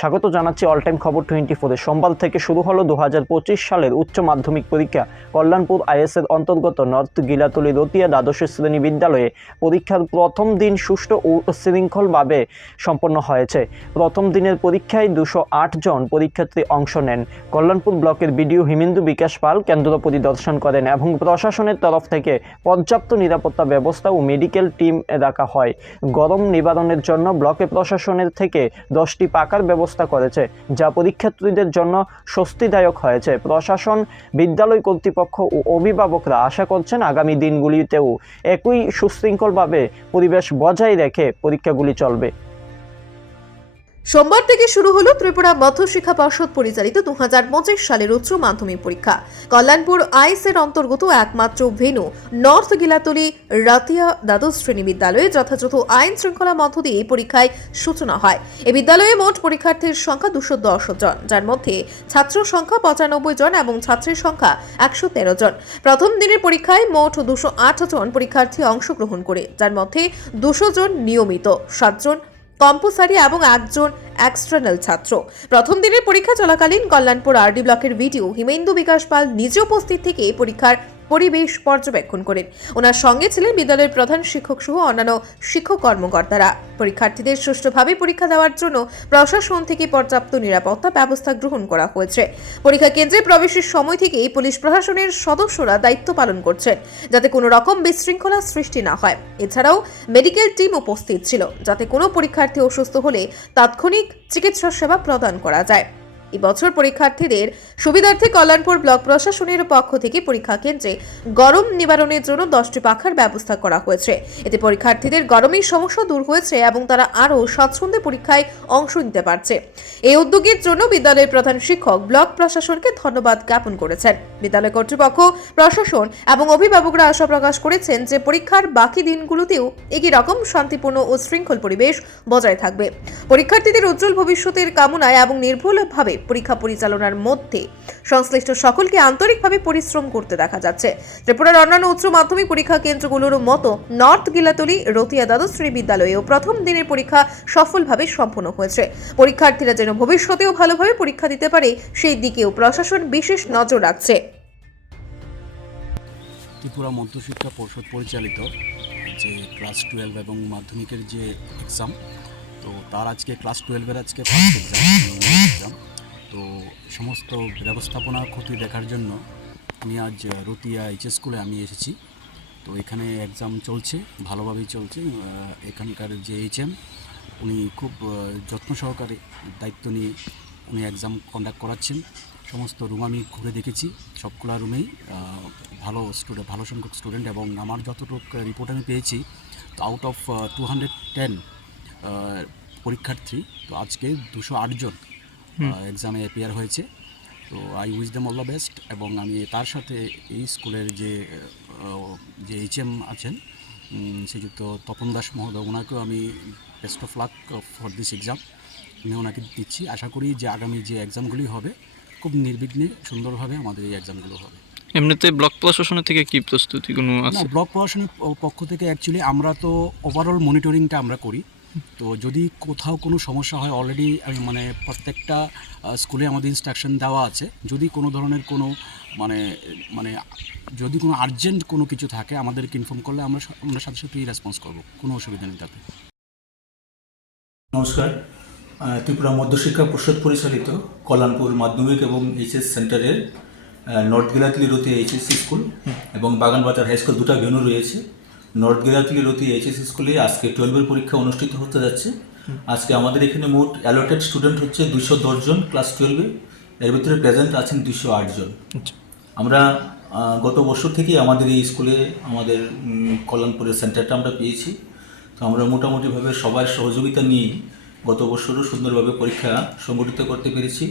স্বাগত জানাচ্ছি all time খবর টোয়েন্টি ফোরে সোমবার থেকে শুরু হলো দু হাজার পঁচিশ সালের উচ্চ মাধ্যমিক পরীক্ষা। কল্যাণপুর আইএসের অন্তর্গত নর্থ গিলাতলি রতিয়া দ্বাদশ শ্রেণি বিদ্যালয়ে পরীক্ষার প্রথম দিন সুষ্ঠু ও শৃঙ্খলভাবে সম্পন্ন হয়েছে। প্রথম দিনের পরীক্ষায় দুশো জন পরীক্ষার্থী অংশ নেন। কল্যাণপুর ব্লকের বিডিও হিমেন্দু বিকাশ পাল কেন্দ্র পরিদর্শন করেন এবং প্রশাসনের তরফ থেকে পর্যাপ্ত নিরাপত্তা ব্যবস্থা ও মেডিকেল টিম রাখা হয়। গরম নিবারণের জন্য ব্লকে প্রশাসনের থেকে দশটি পাকার ব্যবস্থা করেছে, যা পরীক্ষার্থীদের জন্য স্বস্তিদায়ক হয়েছে। প্রশাসন, বিদ্যালয় কর্তৃপক্ষ ও অভিভাবকরা আশা করছেন আগামী দিনগুলিতেও একই সুশৃঙ্খলভাবে পরিবেশ বজায় রেখে পরীক্ষাগুলি চলবে। সোমবার থেকে শুরু হলো ত্রিপুরা মধ্যশিক্ষা পর্ষদ পরিচালিত দু সালের উচ্চ মাধ্যমিক পরীক্ষা। কল্যাণপুর আইস এর অন্তর্গত একমাত্র ভেনু, নর্থ গিলাতলি রাতিয়া দ্বাদশ শ্রেণি বিদ্যালয়ে যথাযথ আইন শৃঙ্খলা মধ্য দিয়ে এই পরীক্ষায় সূচনা হয়। এই বিদ্যালয়ে মোট পরীক্ষার্থীর সংখ্যা দুশো দশ জন, যার মধ্যে ছাত্র সংখ্যা পঁচানব্বই জন এবং ছাত্রীর সংখ্যা একশো তেরো জন। প্রথম দিনের পরীক্ষায় মোট দুশো আট জন পরীক্ষার্থী অংশগ্রহণ করে, যার মধ্যে দুশো জন নিয়মিত, সাতজন কম্পোসারি এবং একজন এক্সটার্নাল ছাত্র। প্রথম দিনের পরীক্ষা চলাকালীন কল্যাণপুর আরডি ব্লকের ভিডিও হিমেন্দু বিকাশ পাল নিজে উপস্থিত থেকে পরীক্ষার পরিবেশ পর্যবেক্ষণ করেন। ওনার সঙ্গে ছিলেন বিদ্যালয়ের প্রধান শিক্ষক সহ অন্যান্য শিক্ষক কর্মকর্তারা। পরীক্ষার্থীদের সুষ্ঠুভাবে পরীক্ষা দেওয়ার জন্য প্রশাসন থেকে পর্যাপ্ত নিরাপত্তা ব্যবস্থা গ্রহণ করা হয়েছে। পরীক্ষা কেন্দ্রে প্রবেশের সময় থেকেই পুলিশ প্রশাসনের সদস্যরা দায়িত্ব পালন করছেন, যাতে কোনো রকম বিশৃঙ্খলা সৃষ্টি না হয়। এছাড়াও মেডিকেল টিম উপস্থিত ছিল, যাতে কোনো পরীক্ষার্থী অসুস্থ হলে তাৎক্ষণিক চিকিৎসা সেবা প্রদান করা যায়। এবছর পরীক্ষার্থীদের সুবিধার্থে কল্যাণপুর ব্লক প্রশাসনের পক্ষ থেকে পরীক্ষা কেন্দ্রে গরম নিবারণের জন্য দশটি পাখার ব্যবস্থা করা হয়েছে। এতে পরীক্ষার্থীদের গরমের সমস্যা দূর হয়েছে এবং তারা আরও স্বচ্ছন্দে পরীক্ষায় অংশ নিতে পারছে। এই উদ্যোগের জন্য বিদ্যালয়ের প্রধান শিক্ষক ব্লক প্রশাসনকে ধন্যবাদ জ্ঞাপন করেছেন। বিদ্যালয় কর্তৃপক্ষ, প্রশাসন এবং অভিভাবকরা আশা প্রকাশ করেছেন যে পরীক্ষার বাকি দিনগুলোতেও একই রকম শান্তিপূর্ণ ও শৃঙ্খল পরিবেশ বজায় থাকবে। পরীক্ষার্থীদের উজ্জ্বল ভবিষ্যতের কামনায় এবং নির্ভুলভাবে পরীক্ষা পরিচালনার মধ্যে সংশ্লিষ্ট সকলকে আন্তরিকভাবে পরিশ্রম করতে দেখা যাচ্ছে। ত্রিপুরার অন্যান্য উচ্চ মাধ্যমিক পরীক্ষা কেন্দ্রগুলোর মতো নর্থ গিলাতলি, রতিয়া দ্বাদশ শ্রেণি বিদ্যালয়েও প্রথম দিনের পরীক্ষা সফলভাবে সম্পন্ন হয়েছে। পরীক্ষার্থীরা যেন ভবিষ্যতেও ভালোভাবে পরীক্ষা দিতে পারে, সেই দিকেও প্রশাসন বিশেষ নজর রাখছে। ত্রিপুরা মধ্যশিক্ষা পর্ষদ পরিচালিত যে ক্লাস টুয়েলভ এবং মাধ্যমিকের যে এক্সাম তো তার আজকে ক্লাস টুয়েলভের আজকে এক্সাম এক্সাম তো সমস্ত ব্যবস্থাপনা ক্ষতি দেখার জন্য আমি আজ রতিয়া এইচ স্কুলে আমি এসেছি। তো এখানে এক্সাম চলছে, ভালোভাবেই চলছে। এখানকার যে এইচ এম উনি খুব যত্ন সহকারে দায়িত্ব নিয়ে উনি এক্সাম কন্ডাক্ট করাচ্ছেন। সমস্ত রুম আমি ঘুরে দেখেছি সবগুলা রুমেই ভালো স্টুডেন্ট ভালো সংখ্যক স্টুডেন্ট এবং আমার যতটুকু রিপোর্ট আমি পেয়েছি তো out of two hundred ten পরীক্ষার্থী তো আজকে দুশো আটজন এক্সামে অ্যাপিয়ার হয়েছে। তো I wish them all the best এবং আমি তার সাথে এই স্কুলের যে যে এইচ এম আছেন শ্রীযুক্ত তপন দাস মহোদয় ওনাকেও আমি best of luck for this exam আমি ওনাকে দিচ্ছি। আশা করি যে আগামী যে এক্সামগুলি হবে খুব নির্বিঘ্নে সুন্দরভাবে আমাদের এই এক্সামগুলো হবে। এমনিতে ব্লক প্রশাসনের থেকে কি প্রস্তুতি কোনো আছে? ব্লক প্রশাসনের পক্ষ থেকে অ্যাকচুয়ালি আমরা তো ওভারঅল মনিটরিংটা আমরা করি। তো যদি কোথাও কোনো সমস্যা হয় অলরেডি আমি মানে প্রত্যেকটা স্কুলে আমাদের ইনস্ট্রাকশন দেওয়া আছে। যদি কোনো ধরনের কোনো মানে মানে যদি কোনো আর্জেন্ট কোনো কিছু থাকে আমাদেরকে ইনফর্ম করলে আমরা আমরা সাথে সাথেই রেসপন্স করব। কোনো অসুবিধা নেই তাতে। নমস্কার। ত্রিপুরা মধ্যশিক্ষা পরিষদ পরিচালিত কল্যাণপুর মাধ্যমিক এবং এইচএস সেন্টারের north Gilatali Rati HS school এবং বাগানবাজার হাই স্কুল দুটো ভেনু রয়েছে। নর্থ গিলাতলি রতি এইচএস স্কুলে আজকে টুয়েলভের পরীক্ষা অনুষ্ঠিত হতে যাচ্ছে। আজকে আমাদের এখানে মোট অ্যালোটেড স্টুডেন্ট হচ্ছে দুশো দশজন ক্লাস টুয়েলভে এর ভিতরে প্রেজেন্ট আছেন দুশো আটজন আমরা গত বছর থেকেই আমাদের এই স্কুলে আমাদের কল্যাণপুরের সেন্টারটা আমরা পেয়েছি। তো আমরা মোটামুটিভাবে সবার সহযোগিতা নিয়ে গত বছরও সুন্দরভাবে পরীক্ষা সংগঠিত করতে পেরেছি।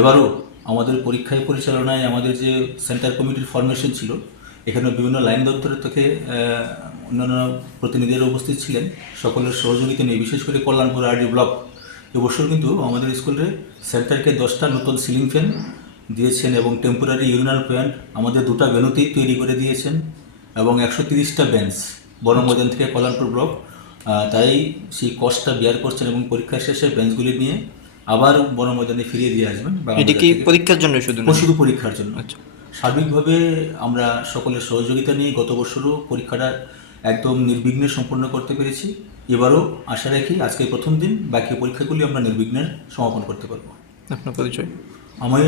এবারও আমাদের পরীক্ষায় পরিচালনায় আমাদের যে সেন্টার কমিটির ফরমেশন ছিল, এখানে বিভিন্ন লাইন দপ্তরের থেকে অন্যান্য প্রতিনিধিরা উপস্থিত ছিলেন। সকলের সহযোগিতা নিয়ে, বিশেষ করে কল্যাণপুর আরডি ব্লক। এবছর কিন্তু আমাদের স্কুলের সেন্টারকে দশটা নতুন সিলিং ফ্যান দিয়েছেন এবং টেম্পোরারি ইউরিনাল প্যান্ট আমাদের দুটা ভেনুতেই তৈরি করে দিয়েছেন এবং একশো তিরিশটা বেঞ্চ বড় ময়দান থেকে কল্যাণপুর ব্লক তাই সেই কষ্টটা বিয়ার করছেন এবং পরীক্ষার শেষে বেঞ্চগুলি নিয়ে আবার বড় ময়দানে ফিরিয়ে দিয়ে আসবেন এটি কি পরীক্ষার জন্য শুধু শুধু পরীক্ষার জন্য। আচ্ছা। সার্বিকভাবে আমরা সকলের সহযোগিতা নিয়ে গত বছরও পরীক্ষাটা একদম নির্বিঘ্নে সম্পন্ন করতে পেরেছি। এবারও আশা রাখি আজকে প্রথম দিন বাকি পরীক্ষাগুলি আমরা নির্বিঘ্নে সমাপন করতে পারব। আপনার পরিচয়? আমি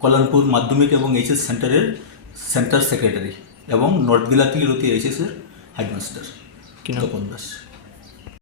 কল্যাণপুর মাধ্যমিক এবং এইচএস সেন্টারের সেন্টার সেক্রেটারি এবং নর্থ গিলাতিলি রতি এইচএসের হেডমাস্টার? তপন দাস।